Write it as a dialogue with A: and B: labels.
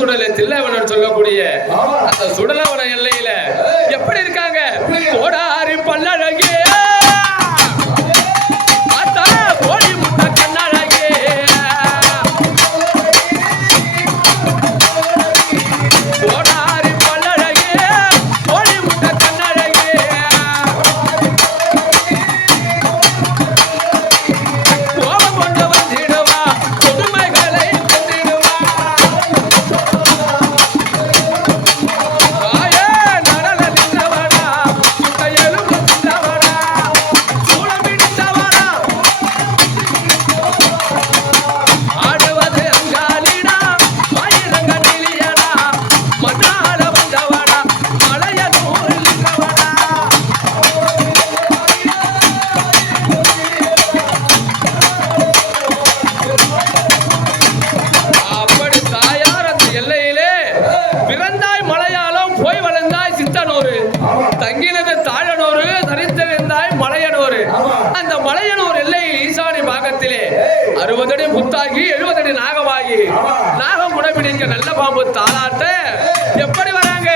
A: சுடல தில்லவனர் சொல்லக்கூடிய அந்த சுடலவன எல்லையில. எப்படி இருக்காங்க? பிறந்தாய் மலையாளம் போய் வளர்ந்தாய் சித்தனோரு தங்கினது தாழனோரு தரித்திருந்தாய் மலையனோரு அந்த மலையனோர் எல்லை ஈசானி பாகத்திலே அறுபது அறுபதடி புத்தாகி எழுபதடி நாகமாகி நாகம் உடம்பிடிக்க நல்ல பாம்பு தாளாட்ட. எப்படி வராங்க?